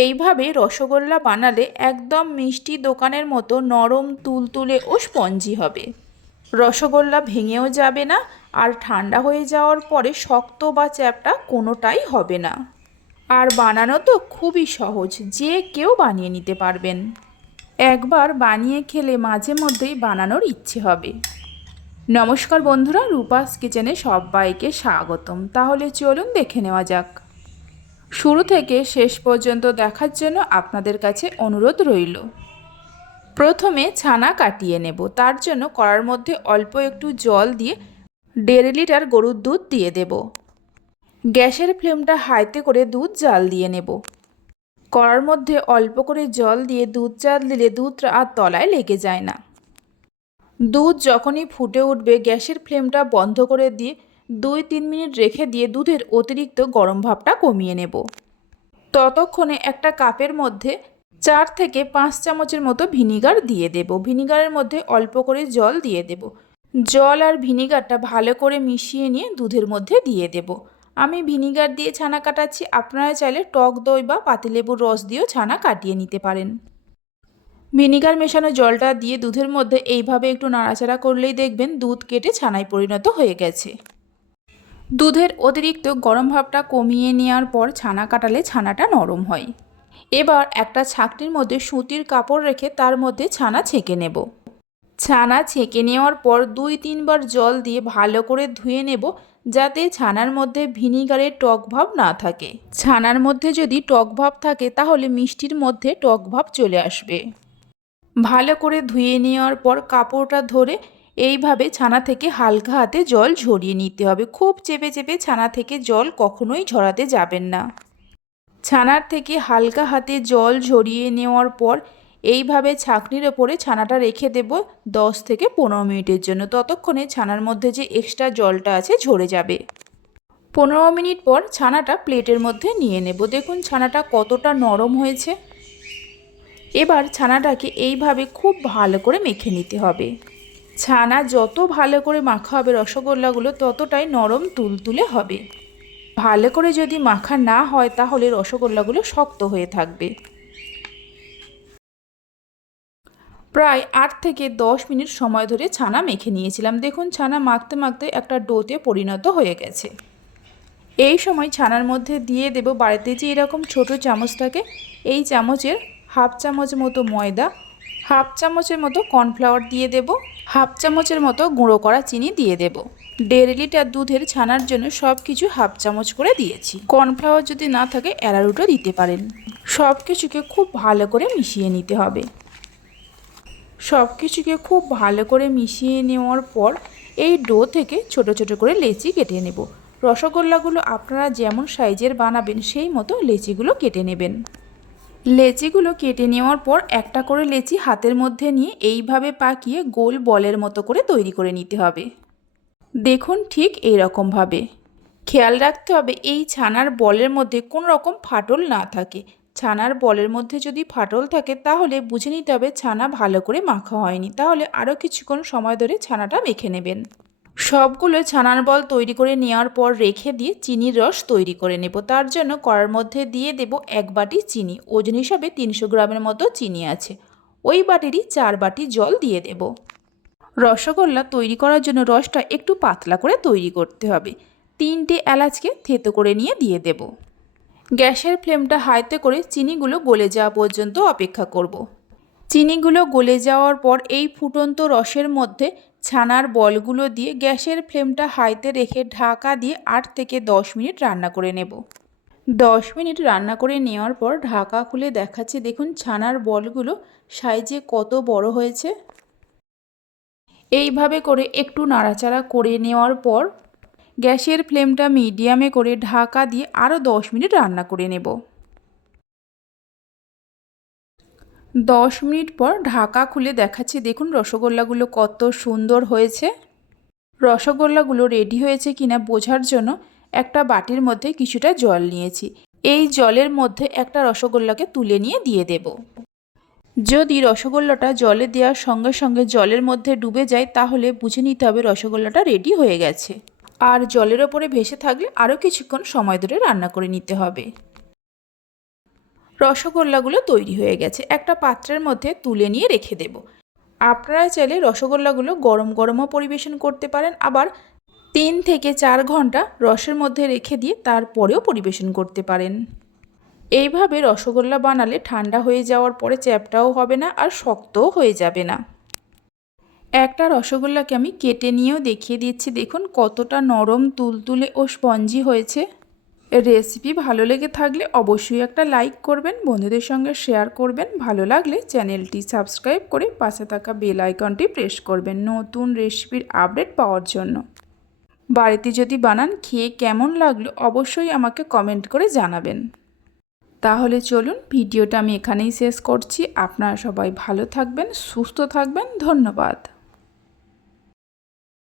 এইভাবে রসগোল্লা বানালে একদম মিষ্টি দোকানের মতো নরম, তুলতুলে ও স্পঞ্জি হবে। রসগোল্লা ভেঙেও যাবে না আর ঠান্ডা হয়ে যাওয়ার পরে শক্ত বা চ্যাপটা কোনোটাই হবে না। আর বানানো তো খুবই সহজ, যে কেউ বানিয়ে নিতে পারবেন। একবার বানিয়ে খেলে মাঝে মধ্যেই বানানোর ইচ্ছে হবে। নমস্কার বন্ধুরা, রূপাস কিচেনে সবাইকে স্বাগতম। তাহলে চলুন দেখে নেওয়া যাক। শুরু থেকে শেষ পর্যন্ত দেখার জন্য আপনাদের কাছে অনুরোধ রইল। প্রথমে ছানা কাটিয়ে নেব। তার জন্য কড়ার মধ্যে অল্প একটু জল দিয়ে দেড় লিটার গরুর দুধ দিয়ে দেব। গ্যাসের ফ্লেমটা হাইতে করে দুধ জাল দিয়ে নেব। কড়ার মধ্যে অল্প করে জল দিয়ে দুধ জাল দিলে দুধটা আর তলায় লেগে যায় না। দুধ যখনই ফুটে উঠবে, গ্যাসের ফ্লেমটা বন্ধ করে দিয়ে দুই তিন মিনিট রেখে দিয়ে দুধের অতিরিক্ত গরম ভাবটা কমিয়ে নেব। ততক্ষণে একটা কাপের মধ্যে চার থেকে পাঁচ চামচের মতো ভিনিগার দিয়ে দেব। ভিনিগারের মধ্যে অল্প করে জল দিয়ে দেব। জল আর ভিনিগারটা ভালো করে মিশিয়ে নিয়ে দুধের মধ্যে দিয়ে দেব। আমি ভিনিগার দিয়ে ছানা কাটাচ্ছি। আপনারা চাইলে টক দই বা পাতিলেবুর রস দিয়েও ছানা কাটিয়ে নিতে পারেন। ভিনিগার মেশানো জলটা দিয়ে দুধের মধ্যে এইভাবে একটু নাড়াচাড়া করলেই দেখবেন দুধ কেটে ছানায় পরিণত হয়ে গেছে। দুধের অতিরিক্ত গরম ভাবটা কমিয়ে নেওয়ার পর ছানা কাটালে ছানাটা নরম হয়। এবার একটা ছাকনির মধ্যে সুতির কাপড় রেখে তার মধ্যে ছানা ছেঁকে নেব। ছানা ছেঁকে নেওয়ার পর দুই তিনবার জল দিয়ে ভালো করে ধুয়ে নেব যাতে ছানার মধ্যে ভিনিগারের টক ভাব না থাকে। ছানার মধ্যে যদি টক ভাব থাকে তাহলে মিষ্টির মধ্যে টক ভাব চলে আসবে। ভালো করে ধুয়ে নেওয়ার পর কাপড়টা ধরে এইভাবে ছানা থেকে হালকা হাতে জল ঝরিয়ে নিতে হবে। খুব চেপে চেপে ছানা থেকে জল কখনোই ঝরাতে যাবেন না। ছানার থেকে হালকা হাতে জল ঝরিয়ে নেওয়ার পর এইভাবে ছাকনির ওপরে ছানাটা রেখে দেব দশ থেকে পনেরো মিনিটের জন্য। ততক্ষণে ছানার মধ্যে যে এক্সট্রা জলটা আছে ঝরে যাবে। পনেরো মিনিট পর ছানাটা প্লেটের মধ্যে নিয়ে নেব। দেখুন ছানাটা কতটা নরম হয়েছে। এবার ছানাটাকে এইভাবে খুব ভালো করে মেখে নিতে হবে। ছানা যত ভালো করে মাখা হবে রসগোল্লাগুলো, ততটাই নরম তুলতুলে হবে। ভালো করে যদি মাখা না হয়, তাহলে রসগোল্লাগুলো শক্ত হয়ে থাকবে। প্রায় আট থেকে দশ মিনিট সময় ধরে ছানা মেখে নিয়েছিলাম। দেখুন, ছানা মাখতে মাখতে একটা ডোতে পরিণত হয়ে গেছে। এই সময় ছানার মধ্যে দিয়ে দেব বাড়িতে যে এরকম ছোট চামচ থাকে এই চামচের হাফ চামচ মতো ময়দা হাফ চামচের মতো কর্নফ্লাওয়ার দিয়ে দেব, হাফ চামচের মতো গুঁড়ো করা চিনি দিয়ে দেব। দেড় লিটার দুধের ছানার জন্য সব কিছু হাফ চামচ করে দিয়েছি। কর্নফ্লাওয়ার যদি না থাকে, অ্যারারুটও দিতে পারেন। সব কিছুকে খুব ভালো করে মিশিয়ে নিতে হবে। সব কিছুকে খুব ভালো করে মিশিয়ে নেওয়ার পর এই ডো থেকে ছোট ছোট করে লেচি কেটে নেব। রসগোল্লাগুলো আপনারা যেমন সাইজের বানাবেন, সেই মতো লেচিগুলো কেটে নেবেন। লেচিগুলো কেটে নেওয়ার পর একটা করে লেচি হাতের মধ্যে নিয়ে এইভাবে পাকিয়ে গোল বলের মতো করে তৈরি করে নিতে হবে। দেখুন ঠিক এই রকমভাবে খেয়াল রাখতে হবে এই ছানার বলের মধ্যে কোনো রকম ফাটল না থাকে। ছানার বলের মধ্যে যদি ফাটল থাকে তাহলে বুঝে নিতে হবে ছানা ভালো করে মাখা হয়নি। তাহলে আরও কিছুক্ষণ সময় ধরে ছানাটা মেখে নেবেন। সবগুলো ছানার বল তৈরি করে নেওয়ার পর রেখে দিয়ে চিনির রস তৈরি করে নেব। তার জন্য কড়ার মধ্যে দিয়ে দেব এক বাটি চিনি। ওজন হিসাবে তিনশো গ্রামের মতো চিনি আছে। ওই বাটিরই চার বাটি জল দিয়ে দেব। রসগোল্লা তৈরি করার জন্য রসটা একটু পাতলা করে তৈরি করতে হবে। তিনটে এলাচকে থেতো করে নিয়ে দিয়ে দেব। গ্যাসের ফ্লেমটা হাইতে করে চিনিগুলো গলে যাওয়া পর্যন্ত অপেক্ষা করব। চিনিগুলো গলে যাওয়ার পর এই ফুটন্ত রসের মধ্যে ছানার বলগুলো দিয়ে গ্যাসের ফ্লেমটা হাইতে রেখে ঢাকা দিয়ে আট থেকে দশ মিনিট রান্না করে নেব। দশ মিনিট রান্না করে নেওয়ার পর ঢাকা খুলে দেখাচ্ছে, দেখুন ছানার বলগুলো সাইজে কত বড় হয়েছে। এইভাবে করে একটু নাড়াচাড়া করে নেওয়ার পর গ্যাসের ফ্লেমটা মিডিয়ামে করে ঢাকা দিয়ে আরও দশ মিনিট রান্না করে নেব। দশ মিনিট পর ঢাকা খুলে দেখাচ্ছি। দেখুন রসগোল্লাগুলো কত সুন্দর হয়েছে। রসগোল্লাগুলো রেডি হয়েছে কিনা বোঝার জন্য একটা বাটির মধ্যে কিছুটা জল নিয়েছি। এই জলের মধ্যে একটা রসগোল্লাকে তুলে নিয়ে দিয়ে দেব। যদি রসগোল্লাটা জলে দেওয়ার সঙ্গে সঙ্গে জলের মধ্যে ডুবে যায়, তাহলে বুঝে নিতে হবে রসগোল্লাটা রেডি হয়ে গেছে। আর জলের ওপরে ভেসে থাকলে আরও কিছুক্ষণ সময় ধরে রান্না করে নিতে হবে। রসগোল্লাগুলো তৈরি হয়ে গেছে। একটা পাত্রের মধ্যে তুলে নিয়ে রেখে দেব। আপনারা চাইলে রসগোল্লাগুলো গরম গরমও পরিবেশন করতে পারেন। আবার তিন থেকে চার ঘণ্টা রসের মধ্যে রেখে দিয়ে তারপরেও পরিবেশন করতে পারেন। এইভাবে রসগোল্লা বানালে ঠান্ডা হয়ে যাওয়ার পরে চ্যাপটাও হবে না আর শক্তও হয়ে যাবে না। একটা রসগোল্লাকে আমি কেটে নিয়েও দেখিয়ে দিচ্ছি। দেখুন কতটা নরম, তুলতুলে ও স্পঞ্জি হয়েছে। রেসিপি ভালো লেগে থাকলে অবশ্যই একটা লাইক করবেন, বন্ধুদের সঙ্গে শেয়ার করবেন। ভালো লাগলে চ্যানেলটি সাবস্ক্রাইব করে পাশে থাকা বেল আইকনটি প্রেস করবেন নতুন রেসিপির আপডেট পাওয়ার জন্য। বাড়িতে যদি বানান, খেয়ে কেমন লাগল অবশ্যই আমাকে কমেন্ট করে জানাবেন। তাহলে চলুন, ভিডিওটা আমি এখানেই শেষ করছি। আপনারা সবাই ভালো থাকবেন, সুস্থ থাকবেন। ধন্যবাদ।